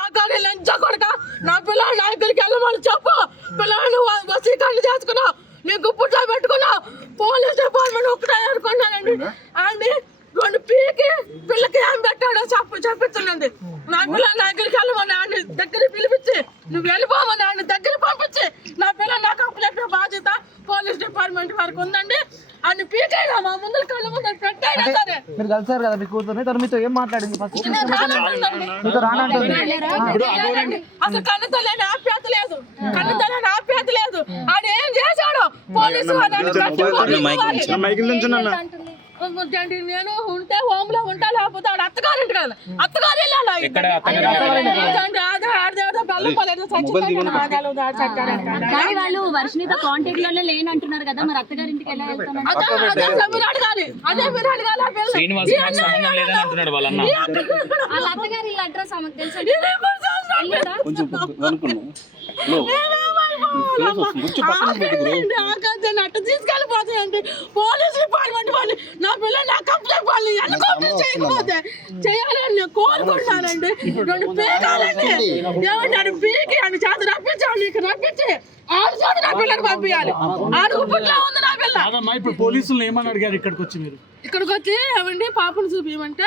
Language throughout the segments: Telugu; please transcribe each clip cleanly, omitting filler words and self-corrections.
కాకాని లంచ కొడక నా పిల్లలు నా దగ్గరికి వెళ్ళమని చెప్పు. పిల్లలు వసీకరణ చేసుకున్నావు, నీ గుప్పుట్లో పెట్టుకున్నావు. పోలీస్ డిపార్ట్మెంట్ ఒకటే అనుకున్నానండి. అండి రెండు పీకి పిల్లకి ఏం పెట్టాడో చెప్పించండి. నా పిల్లలు నా దగ్గరికి వెళ్ళమని ఆయన దగ్గర పిలిపించి, నువ్వు వెళ్ళిపోమని ఆయన దగ్గర పంపించి నా పిల్లలు నాకు అప్పచెప్పే బాధ్యత పోలీస్ డిపార్ట్మెంట్ వరకు ఉందండి. అని పీకైనా మా ముందు కళ్ళ ముందు పెట్టైనా సరే. మీరు కలిసారు కదా మీ కూతుర్ని, తను మీతో ఏం మాట్లాడింది? అసలు కన్నతలేని ఆప్యాయత లేదు, కన్నతలేని ఆప్యాయత లేదు. ఆయన ఏం చేశాడు పోలీసు నేను ఉంటే హోమ్ లో ఉంటా, లేకపోతే ఆడ అత్తగారింటి కదా అత్తగారు వెళ్ళాను. వాళ్ళు వర్షినితో కాంటాక్ట్ లోనే లేని అంటున్నారు కదా, మరి అత్తగారింటికి ఎలా వెళ్తున్నారు? అదే మీరు అడగాలి. వాళ్ళ అత్తగారి అడ్రస్ ఆమెకు తెలుసు. అట్ట తీసుకెళ్ళిపోతాయండి పోలీస్ డిపార్ట్మెంట్ వాళ్ళు. నా పిల్లలు నా కంప్లైంట్ వాళ్ళు ఎన్నుకోవాలి చేయకపోతే చేయాలని నేను కోరుకుంటున్నానండి. రెండు పీకాలండి, ఏమంటారు పీకి అని చేత రప్పించాలి, నీకు రప్పించి ఆడు చేత నా పిల్లలు పంపించాలి. ఆడు ఉప్పట్లో ఉంది నా పిల్ల. ఇప్పుడు పోలీసులు ఏమని అడిగారు ఇక్కడికి వచ్చి? మీరు ఇక్కడికి వచ్చి ఏమండి పాపను చూపించమంటే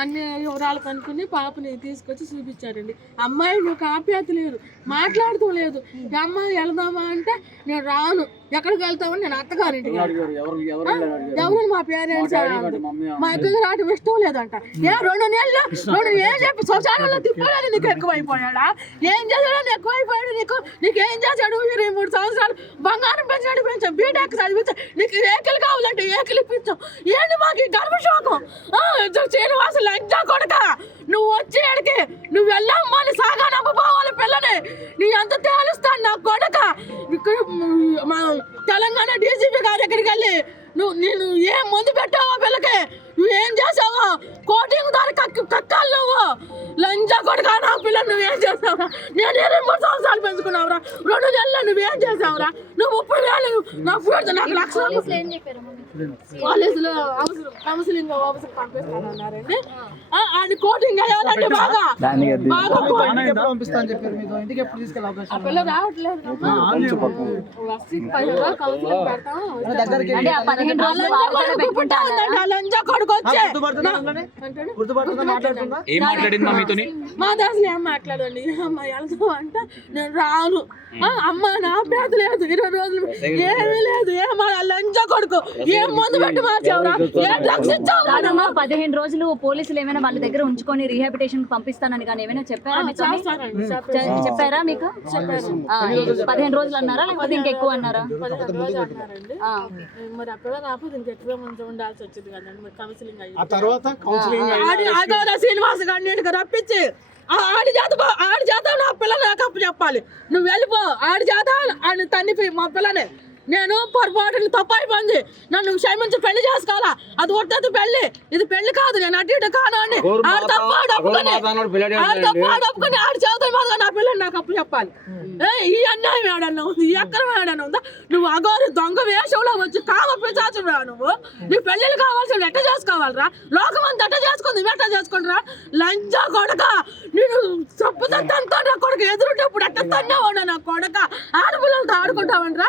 అన్ని వివరాలు కనుక్కుని పాపని తీసుకొచ్చి చూపించారండి. అమ్మాయి నువ్వు ఆప్యాయత లేదు, మాట్లాడుతూ లేదు. అమ్మాయి వెళ్దామా అంటే నేను రాను. ఎక్కడికి వెళ్తామని నేను అత్తగారింటికి. ఎవరు మా పేరెంట్స్ మా ఇద్దరు రావడం ఇష్టం లేదంట. ఏ 2 నెలలు ఏం చెప్పి శ్మశానంలో తిప్పాడని నీకు ఎక్కువైపోయాడా? ఏం చేశాడని ఎక్కువైపోయాడు నీకు? నీకేం చేశాడు? 23 సంవత్సరాలు బంగారం పెంచాం, బీటెక్ చదివించాం, నీకు ఏకలు కావాలంటే ఏకలు ఇప్పించాం. ఏంటి మాకు ఈ గర్భశోకం? శ్రీనివాస లంచా కొడక, నువ్వు వచ్చి ఎడికి నువ్వు వెళ్ళమ్మని సాగా నమ్మపోవాలి పిల్లని. నీ అంత తేలుస్తాను నా కొడక. ఇక్కడ మా తెలంగాణ డీజీపీ గారి దగ్గరికి వెళ్ళి నేను ఏం మందు పెట్టావో పిల్లకి, నువ్వేం చేసావో కోటింగ్ దాని కక్కాలి నువ్వు. లంచా కొడక నా పిల్లలు నువ్వేం చేసావురా? నేను 23 సంవత్సరాలు పెంచుకున్నావురా. 2 నెలలు నువ్వేం చేసావురా? నువ్వు 30,000 నా ఫీజు నాకు లక్షలు. కాలేజీలో కౌన్సిలింగ్ ఆఫీసర్ పంపిస్తానన్నారండి. ఆయన కోటింగ్ అయ్యాలంటే బాగా ఆ పిల్ల రావట్లేదు. లంచా కొడుకు వచ్చే మా దాసులు ఏం మాట్లాడండి. అమ్మాయి వెళ్తాం అంటే నేను రాను. అమ్మ నా పేద లేదు, 20 రోజులు ఏమీ లేదు. ఏమో లంచా కొడుకు ఏం మందు పెట్టి మార్చావురా? ఏం డ్రగ్స్ ఇచ్చావు? 15 రోజులు పోలీసులు ఏమైనా వాళ్ళ దగ్గర ఉంచుకొని రీహాబిలిటేషన్ పంపిస్తానని కానీ ఏమైనా చెప్పారా? చెప్పారా మీకు? 15 రోజులు అన్నారా లేకపోతే ఇంకెక్కువ అన్నారా? 15 రోజులు అన్నారండి. మరి అక్కడ రాకపోతే ఇంకెక్కువ మంది ఉండాల్సి వచ్చింది కదండి. మరి కౌన్సిలింగ్ అయ్యి శ్రీనివాస గారిని రప్పించి ఆడి చేత నా పిల్లలు నాకు అప్పు చెప్పాలి. నువ్వు వెళ్ళిపో, ఆడి చేత ఆయన తన్నిపోయి మా పిల్లని. నేను పొరపాటుని తప్పు అయిపోయింది, నన్ను క్షమించి పెళ్లి చేసుకోవాలా. అది ఒట్టదు పెళ్లి, ఇది పెళ్లి కాదు. నేను అటు ఇటు కాను అని ఆడు తప్పు అడుపుకొని ఆడి చేత నా పిల్లలు నాకు అప్పు చెప్పాలి. ఈ అన్యాయం ఏడన్నా ఉంది, ఈ అక్రమం ఏడన్నా ఉందా? నువ్వు అగోరు దొంగ వేషంలో వచ్చి కామ పిచాచురా. నువ్వు నీ పెళ్ళిళ్ళు కావాల్సి ఎట్ట చేసుకోవాలరా? లోకం అంతా ఎట్ట చేసుకుంది, నువ్వు ఎట్ట చేసుకుంటురా? లంచా కొడక, నేను చెప్పు తక్కువ నా కొడుకు ఎదురుంటప్పుడు ఎట్ట తన్నావాడు నా కొడక. ఆడపిల్లలతో ఆడుకుంటావంటరా,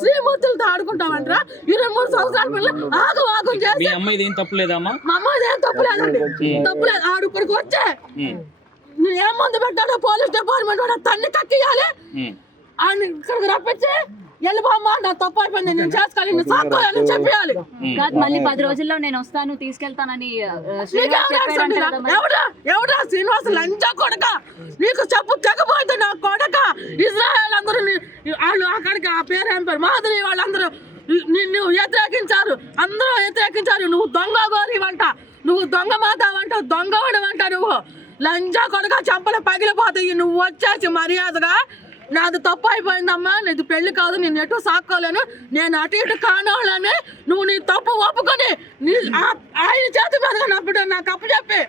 శ్రీమూర్తులతో ఆడుకుంటావంటరా? 23 సంవత్సరాల పిల్లలు ఆగం చేసి మా అమ్మాయిది ఏం తప్పులేదండి, తప్పులేదు. ఆడు ఇక్కడికి వచ్చే ఏం మందు పెట్టాడో పోలీస్ డిపార్ట్మెంట్ కూడా తన్ని కక్కియాలి. ఆయన ఇక్కడికి రప్పించి వెళ్ళిపోమ్మా నా తప్పు అయిపోయింది, నేను చేసుకోవాలి, నేను సాక్కోవాలని చెప్పాలి. మళ్ళీ 10 రోజుల్లో నేను వస్తాను తీసుకెళ్తానని ఎవడా శ్రీనివాస లంచా కొడక, నీకు చెప్పు తెగపోయింది నా కొడక. ఇజ్రాయెల్ అందరూ వాళ్ళు అక్కడికి ఆ పేరు ఏం పేరు మాధురి వాళ్ళందరూ నిన్ను వ్యతిరేకించారు, అందరూ వ్యతిరేకించారు. నువ్వు దొంగ గోరివంట, నువ్వు దొంగ మాతావంట, దొంగవాడు అంట. నువ్వు లంచా కొడక, చెంపలు పగిలిపోతాయి. నువ్వు వచ్చేసి మర్యాదగా నాది తప్పు అయిపోయిందమ్మా, నీది పెళ్లి కాదు, నేను ఎటు సాక్కోలేను, నేను అటు ఇటు కానోళ్ళని నువ్వు నీ తప్పు ఒప్పుకొని ఆయన చేతి మీద నాకు అప్పు చెప్పి.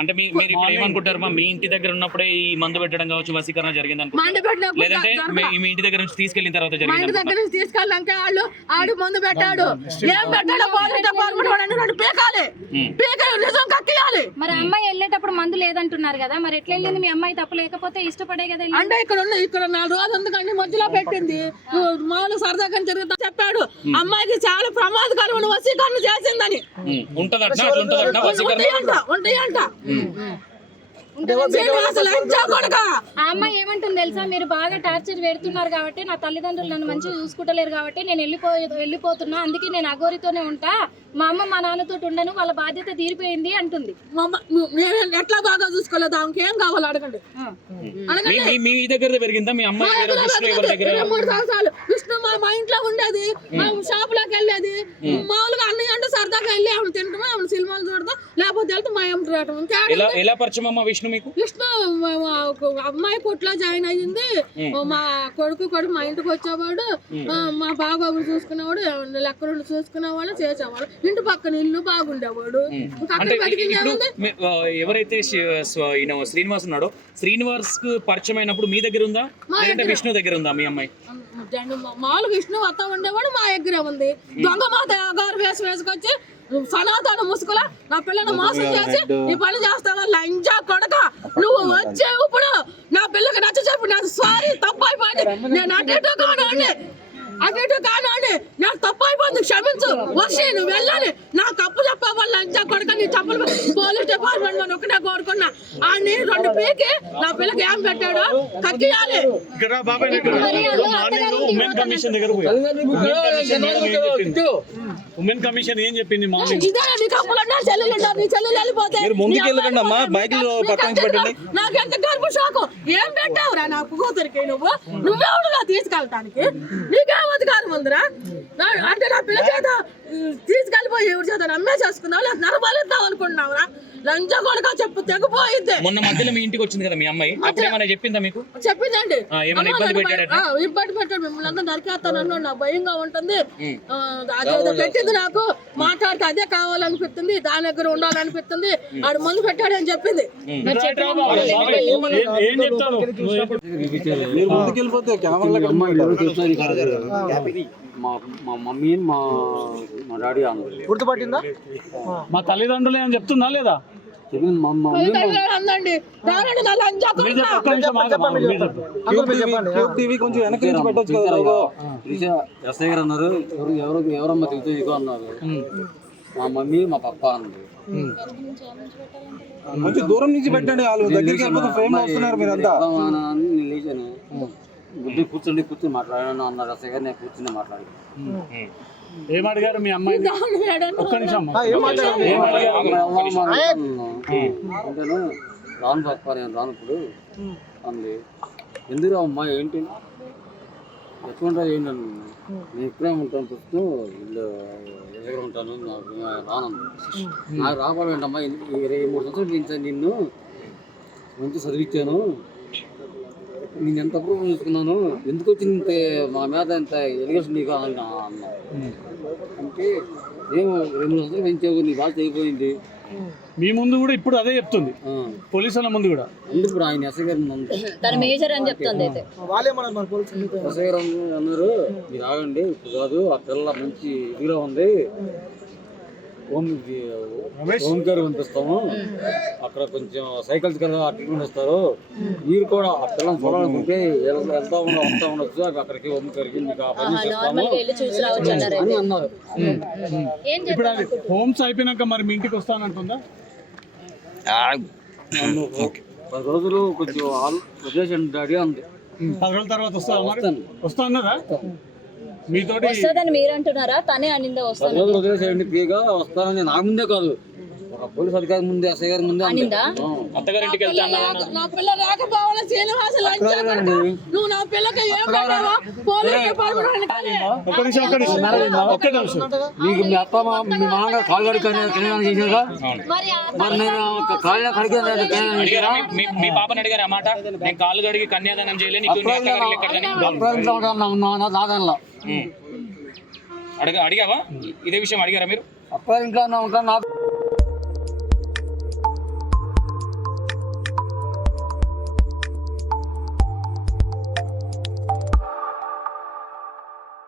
అంటే మీరు ఇప్పుడు ఏమనుకుంటారు? మీ ఇంటి దగ్గర ఉన్నప్పుడే ఈ మందు పెట్టడం కావచ్చు, వసీకరణ జరిగింది అనుకుంటున్నారు, లేదంటే మీ ఇంటి దగ్గర నుంచి తీసుకెళ్లిన తర్వాత మా ఇంటి దగ్గర నుంచి తీసుకెళ్ళాక ఆడు మందు పెట్టాడు, ఏం పెట్టాడో పోలీస్ డిపార్ట్మెంట్ వాడు రెండు పీకాలి, నిజం కక్కియాలి. మరి అమ్మాయి వెళ్ళేటప్పుడు మందు లేదంటున్నారు కదా, మరి ఎట్లా వెళ్ళింది? మీ అమ్మాయి తప్పు లేకపోతే ఇష్టపడే కదా. అంటే ఇక్కడ 4 రోజులు ఎందుకంటే మధ్యలో పెట్టింది, మామూలు సరదాగా జరుగుతా చెప్పాడు. అమ్మాయికి చాలా ప్రమాదకరమైన వసీకరణ చేసిందని ఉంటాయంట. ఆ అమ్మాయి ఏమంటుంది తెలుసా, మీరు బాగా టార్చర్ పెడుతున్నారు కాబట్టి, నా తల్లిదండ్రులు నన్ను మంచిగా చూసుకుంటలేరు కాబట్టి నేను వెళ్ళిపోతున్నా, అందుకే నేను అఘోరితోనే ఉంటా, మా అమ్మ మా నాన్నతో ఉండను, వాళ్ళ బాధ్యత తీరిపోయింది అంటుంది. ఎట్లా బాగా చూసుకోలేదు, ఆమెకి ఏం కావాలి అడగండి. మీ దగ్గర పెరిగిందా మీ అమ్మాయి? 3 సంవత్సరాలు విష్ణు మా ఇంట్లో ఉండేది, మా షాప్ లోకి వెళ్ళేది, మామూలుగా అన్నయ్య అంటే సరదాగా వెళ్ళి ఆమె తింటాము, ఆమె సినిమాలు చూడదాం, లేకపోతే వెళ్తే మా అమ్మ రావటం. ఎలా పరిచయం అమ్మ విష్ణు మీకు? విష్ణు అమ్మాయి కొట్లో జాయిన్ అయ్యింది, మా కొడుకు మా ఇంటికి వచ్చేవాడు, మా బాబాబులు చూసుకునేవాడు, లెక్కలు చూసుకునేవాళ్ళు, చేసేవాళ్ళు, ఇంటి పక్కన ఇల్లు బాగుండేవాడు. ఎవరైతే శ్రీనివాస్ ఉన్నాడో, శ్రీనివాస్ కు పరిచయం అయినప్పుడు మీ దగ్గర ఉందా లేదంటే విష్ణు దగ్గర ఉందా మీ అమ్మాయి? మామూలు విష్ణు వస్తా ఉండేవాడు, మా దగ్గర ఉంది. దొంగ మాత గారు వేసుకొచ్చి సనాతన ముసుగులా నా పిల్లని మోసం చేసి ఈ పని చేస్తావా లంజా కొడక, నువ్వు వచ్చే ఇప్పుడు నా పిల్లకి నచ్చ చెప్పు, నాకు సారీ తప్పు అయిపోయింది, నేను అటు ఇటు కానండి, నాకు తప్పు అయిపోయింది, క్షమించు, వచ్చి నువ్వు వెళ్ళాలి, నాకు తప్పు చెప్పావా లంజా కొడక, నీ తప్పులు పోలీస్ డిపార్ట్మెంట్ లో ఒకటే కోరుకున్నా. ఆడిని 2 పీకి నా పిల్లకి ఏం పెట్టాడో కక్కియాలి. ఉమెన్ కమిషన్ ఏం చెప్పింది? నాకెంత గర్భ షాకు, ఏం పెట్టావురా నా కూతురికి, నువ్వెవడుగా తీసుకెళ్ళటానికి, నీకేం అధికారం ఉందిరా? అంటే నా పిల్ల చేత తీసుకెళ్ళిపోయి ఎవరి చేత నమ్మేసేసుకున్నావు, లేదా నరబలిద్దాం అనుకుంటున్నావురా? లంచ కొడక చెప్పు తెగిపోయింది. మొన్న మధ్యలో మీ ఇంటికి వచ్చింది కదా మీ అమ్మాయి, అప్పుడు ఏమైనా చెప్పిందా మీకు? చెప్పిందండి, ఇబ్బంది పెట్టాడు, పెట్టాడు, మిమ్మల్ని అందరూ నరికేస్తానన్ను, నాకు భయంగా ఉంటుంది, అదేదో పెట్టింది, నాకు మాట్లాడితే అదే కావాలనిపిస్తుంది, దాని దగ్గర ఉండాలనిపిస్తుంది, ఆడు మందు పెట్టాడని చెప్పింది. మా మమ్మీ మా డాడీ గుర్తుపట్టిందా? మా తల్లిదండ్రులే అని చెప్తుందా లేదా? అందండి కొంచెం వెనక్కి నుంచి పెట్టొచ్చు కదా. ఎస్ఐ గారు అన్నారు, ఎవరమ్మా తెలుసు అన్నారు, మా మమ్మీ మా పప్ప అన్నారు. కొంచెం దూరం నుంచి పెట్టండి, వాళ్ళు దగ్గరికి ఫ్రేమ్ వస్తున్నారు మీరంతా. నేను లేచాను, బుద్ధి కూర్చొని మాట్లాడాను అన్నారు ఎస్ఐ గారు, నేను కూర్చుని మాట్లాడాను. ఏమడిగారు మీ అమ్మాయి? ఒక్క నిమిషం అంటేను రాను పక్క నేను రానప్పుడు అంది, ఎందుకు అమ్మా ఏంటి ఎట్లుంటా ఏంటి, నేను ఇక్కడే ఉంటాను, ప్రస్తుతం ఇల్లు దగ్గర ఉంటాను, నాకు రాను, నాకు రావాలంటమ్మా, 23 సంవత్సరాలు పెంచాను నిన్ను, మంచి చదివించాను, నేను ఎంత అప్రూవ్ చేసుకున్నాను, ఎందుకు వచ్చింది ఇంత మా మీద ఇంత ఎలిగేషన్ నీకు అన్నా అంటే, ఏమో 2 సంవత్సరాలు పెంచావు, నీ బాధ అయిపోయింది. మీ ముందు కూడా ఇప్పుడు అదే చెప్తుంది, పోలీసుల ముందు కూడా. ఇప్పుడు ఆయన ఎస్ఐ గారు మేజర్ అని చెప్తుంది, ఎస్ఐ గారు అన్నారు, మీరు ఆగండి, ఇప్పుడు కాదు, ఆ పిల్ల మంచి ఇదిగా ఉంది, హోమ్ కేర్ పంపిస్తాము, అక్కడ కొంచెం సైకిల్స్ కదా ట్రీట్మెంట్ ఇస్తారు, మీరు కూడా ఆ పిల్లలు చూడాలనుకుంటే వెళ్తా వస్తా ఉండొచ్చు, అక్కడికి హోమ్ కేర్కి మీకు ఆ పని చేస్తాము అని అన్నారు. ఇప్పుడు అది హోమ్స్ అయిపోయినాక మరి మీ ఇంటికి వస్తానంటుందా? 10 రోజులు కొంచెం వదిలేసండి డాడీ అంది. 10 రోజుల తర్వాత వస్తా అన్నదా మీతోటి? వస్తుందని మీరు అంటున్నారా, తనే అనిందా? 10 రోజులు వదిలేసేయండి, ఫ్రీగా వస్తానని, నా ముందే కాదు, పోలీస్ అధికారి ముందే ఎస్ఐ గారి ముందే అంది. అనిందా? అత్తగారింటికి వెళ్తా అన్నదన్న నా పిల్ల రాకపోవాలని శ్రీనివాస లంచం పెట్టు. నువ్వు నా పిల్లకి ఏం పెట్టావో పోలీస్ డిపార్ట్మెంట్ ఒక్క నిమిషం ఒక్క నిమిషం మీకు మీ అత్త మీ మామగారు కాలు కడిగి కళ్యాణం చేశారుగా, మరి మరి నేను కాళ్ళ కడిగి కళ్యాణం అడిగారా మీ పాపని అడిగారా మాట నేను కాళ్ళు కడిగి కన్యాదానం చేయలే నీకు నీ అత్తగారు ఎక్కడని దాదాలో అడిగావా ఇదే విషయం అడిగారా మీరు అత్త ఇంట్లో ఉంటాను నాకు